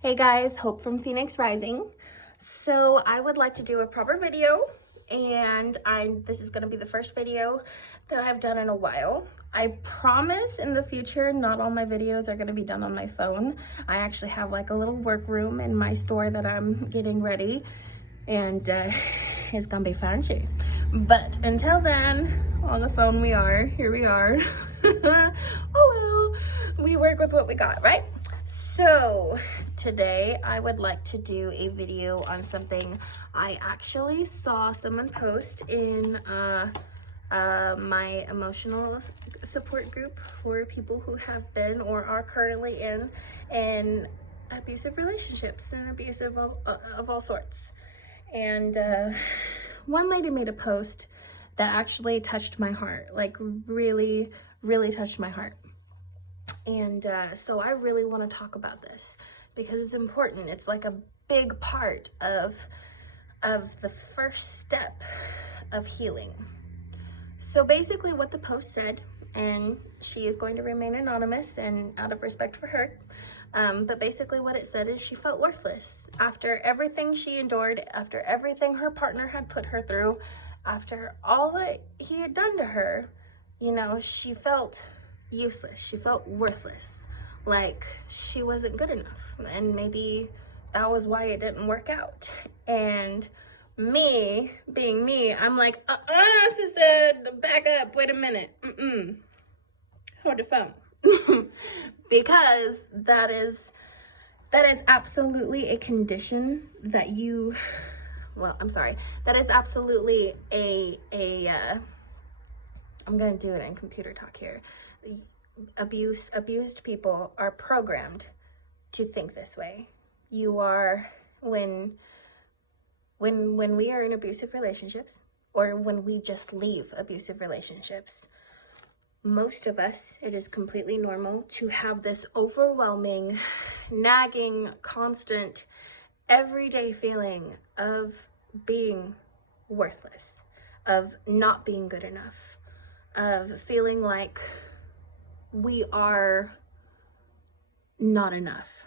Hey guys, Hope from Phoenix Rising. So I would like to do a proper video, and this is going to be the first video that I've done in a while. I promise in the future not all my videos are going to be done on my phone. I actually have like a little workroom in my store that I'm getting ready, and it's going to be fancy. But until then, on the phone here we are. Oh well, we work with what we got, right? So today I would like to do a video on something I actually saw someone post in my emotional support group for people who have been or are currently in abusive relationships and abusive of all sorts. And one lady made a post that actually touched my heart, like really, really touched my heart. And so I really want to talk about this because it's important. It's like a big part of the first step of healing. So basically what the post said, and she is going to remain anonymous and out of respect for her, but basically what it said is she felt worthless after everything she endured, after everything her partner had put her through, after all that he had done to her. You know, she felt useless. She felt worthless, like she wasn't good enough, and maybe that was why it didn't work out. And me being me, I'm like, sister, back up, wait a minute, hold the phone. Because that is absolutely a condition that you, that is absolutely I'm gonna do it in computer talk here. Abused people are programmed to think this way. You are, when we are in abusive relationships, or when we just leave abusive relationships, most of us, it is completely normal to have this overwhelming, nagging, constant, everyday feeling of being worthless, of not being good enough, of feeling like we are not enough.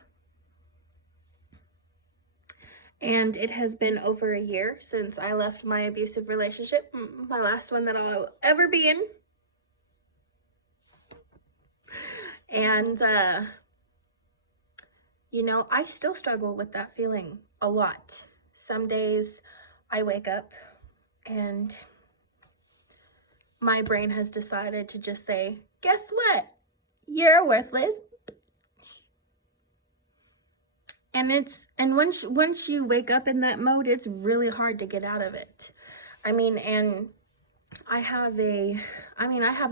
And it has been over a year since I left my abusive relationship, my last one that I'll ever be in. And, you know, I still struggle with that feeling a lot. Some days I wake up and my brain has decided to just say, guess what? You're worthless. And once you wake up in that mode, it's really hard to get out of it. I mean, and I have a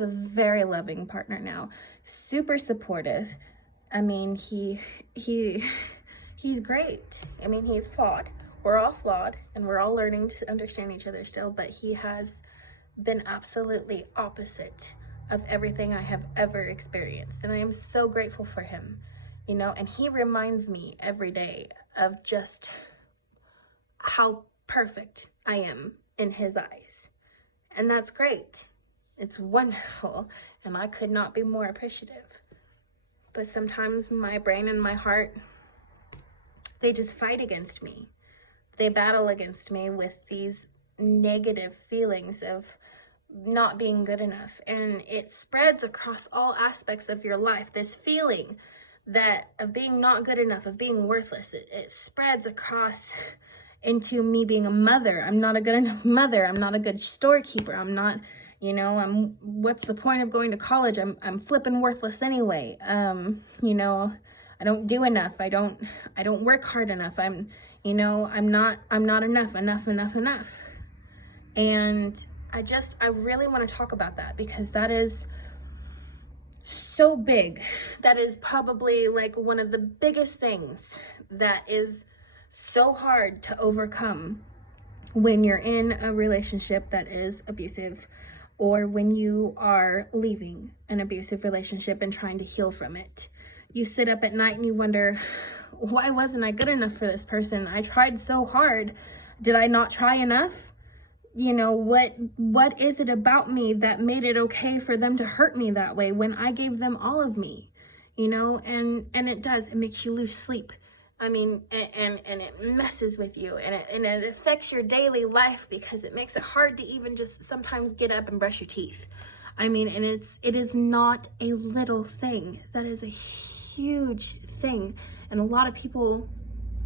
very loving partner now, super supportive. I mean, he's great. I mean, he's flawed. We're all flawed, and we're all learning to understand each other still, but he has been absolutely opposite of everything I have ever experienced. And I am so grateful for him, you know, and he reminds me every day of just how perfect I am in his eyes. And that's great. It's wonderful. And I could not be more appreciative. But sometimes my brain and my heart, they just fight against me. They battle against me with these negative feelings of not being good enough, and it spreads across all aspects of your life. This feeling that of being not good enough, of being worthless, it spreads across into me being a mother. I'm not a good enough mother. I'm not a good storekeeper. I'm not, you know, what's the point of going to college? I'm flipping worthless anyway. You know, I don't do enough. I don't work hard enough. I'm not enough. And I really want to talk about that because that is so big. That is probably like one of the biggest things that is so hard to overcome when you're in a relationship that is abusive, or when you are leaving an abusive relationship and trying to heal from it. You sit up at night and you wonder, why wasn't I good enough for this person? I tried so hard. Did I not try enough? You know, what is it about me that made it okay for them to hurt me that way when I gave them all of me? You know, and it makes you lose sleep I mean, and it messes with you, and it affects your daily life because it makes it hard to even just sometimes get up and brush your teeth. I mean, and it is not a little thing. That is a huge thing. And a lot of people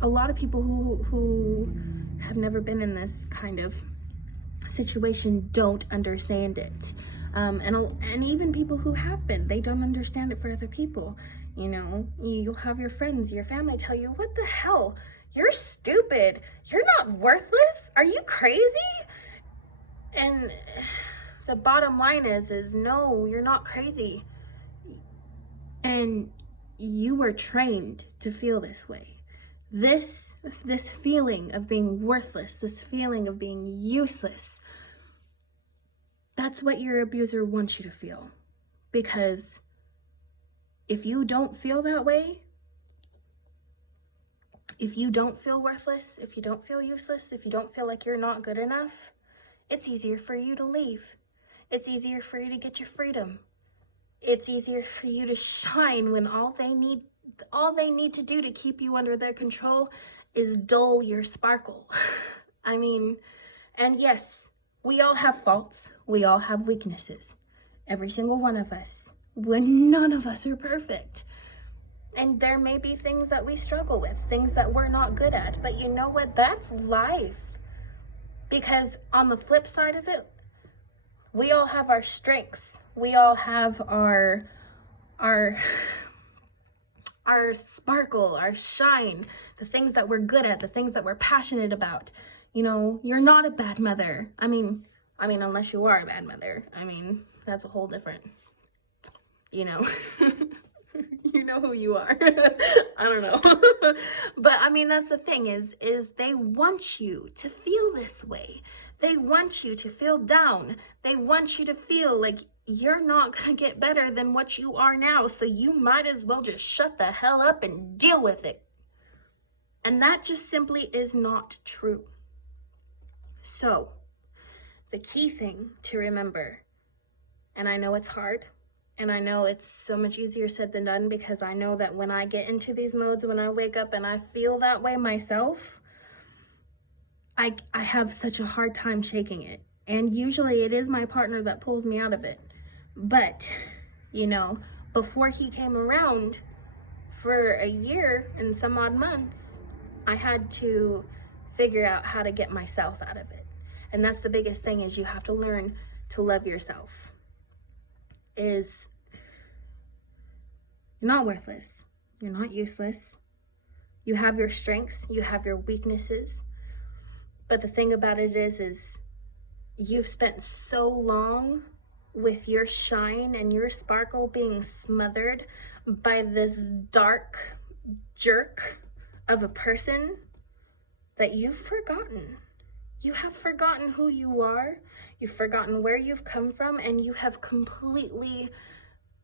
who have never been in this kind of situation don't understand it. And even people who have been, they don't understand it for other people. You know, you'll have your friends, your family tell you, what the hell? You're stupid. You're not worthless. Are you crazy? And the bottom line is no, you're not crazy. And you were trained to feel this way. This feeling of being worthless, this feeling of being useless, that's what your abuser wants you to feel. Because if you don't feel that way, if you don't feel worthless, if you don't feel useless, if you don't feel like you're not good enough, it's easier for you to leave. It's easier for you to get your freedom. It's easier for you to shine when all they need to do to keep you under their control is dull your sparkle. I mean, and yes, we all have faults. We all have weaknesses. Every single one of us. When none of us are perfect. And there may be things that we struggle with, things that we're not good at. But you know what? That's life. Because on the flip side of it, we all have our strengths. We all have our sparkle, our shine, the things that we're good at, the things that we're passionate about. You know, you're not a bad mother. I mean, unless you are a bad mother. I mean, that's a whole different, you know, you know who you are. I don't know. But I mean, that's the thing is they want you to feel this way. They want you to feel down. They want you to feel like you're not going to get better than what you are now. So you might as well just shut the hell up and deal with it. And that just simply is not true. So the key thing to remember, and I know it's hard, and I know it's so much easier said than done, because I know that when I get into these modes, when I wake up and I feel that way myself, I have such a hard time shaking it. And usually it is my partner that pulls me out of it. But, you know, before he came around for a year and some odd months, I had to figure out how to get myself out of it. And that's the biggest thing, is you have to learn to love yourself. You're not worthless. You're not useless. You have your strengths. You have your weaknesses. But the thing about it is you've spent so long with your shine and your sparkle being smothered by this dark jerk of a person that you've forgotten. You have forgotten who you are. You've forgotten where you've come from, and you have completely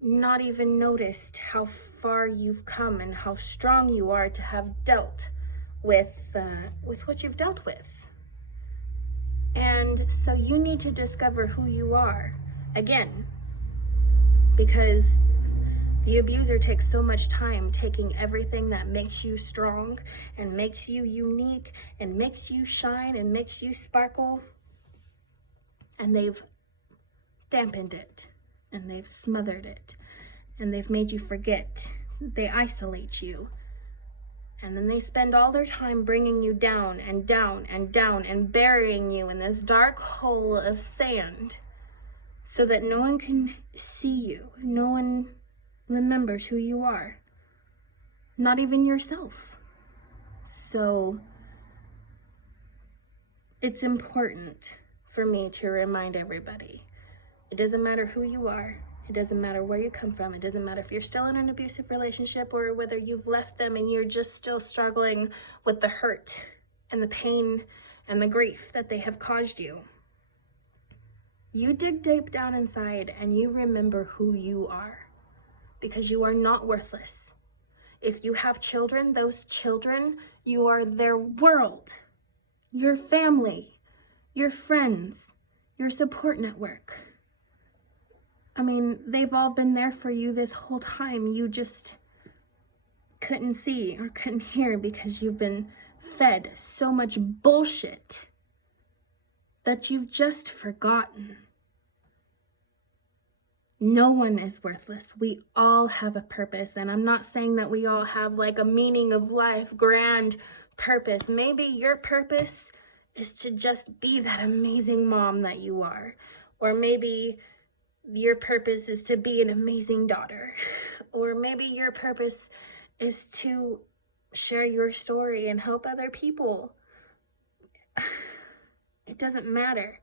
not even noticed how far you've come and how strong you are to have dealt with what you've dealt with. And so you need to discover who you are again, because the abuser takes so much time taking everything that makes you strong and makes you unique and makes you shine and makes you sparkle, and they've dampened it and they've smothered it and they've made you forget. They isolate you. And then they spend all their time bringing you down and down and down and burying you in this dark hole of sand so that no one can see you. No one remembers who you are. Not even yourself. So it's important for me to remind everybody, it doesn't matter who you are. It doesn't matter where you come from. It doesn't matter if you're still in an abusive relationship or whether you've left them and you're just still struggling with the hurt and the pain and the grief that they have caused you. You dig deep down inside and you remember who you are, because you are not worthless. If you have children, those children, you are their world, your family, your friends, your support network. I mean, they've all been there for you this whole time. You just couldn't see or couldn't hear because you've been fed so much bullshit that you've just forgotten. No one is worthless. We all have a purpose. And I'm not saying that we all have like a meaning of life, grand purpose. Maybe your purpose is to just be that amazing mom that you are. Or maybe your purpose is to be an amazing daughter. Or maybe your purpose is to share your story and help other people. It doesn't matter.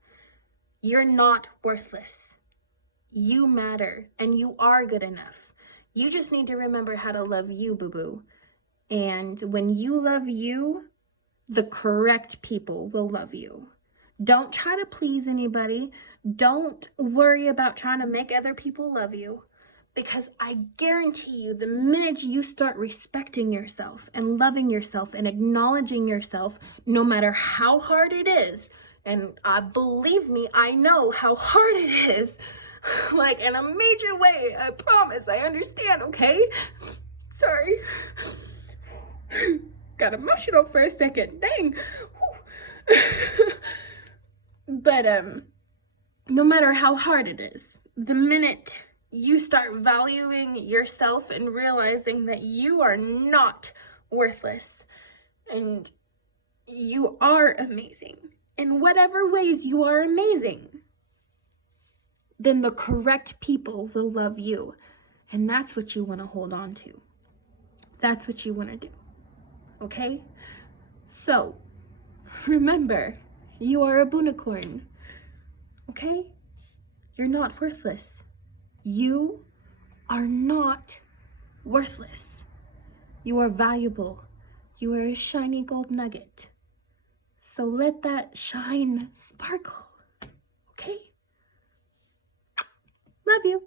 You're not worthless. You matter, and you are good enough. You just need to remember how to love you, boo-boo. And when you love you, the correct people will love you. Don't try to please anybody. Don't worry about trying to make other people love you. Because I guarantee you, the minute you start respecting yourself and loving yourself and acknowledging yourself, no matter how hard it is, and believe me, I know how hard it is, like in a major way, I promise, I understand, okay? Sorry. Got emotional for a second, dang. But no matter how hard it is, the minute you start valuing yourself and realizing that you are not worthless and you are amazing, in whatever ways you are amazing, then the correct people will love you. And that's what you want to hold on to. That's what you want to do. Okay? So, remember, you are a unicorn. Okay? You're not worthless. You are not worthless. You are valuable. You are a shiny gold nugget. So let that shine sparkle. Okay? Love you.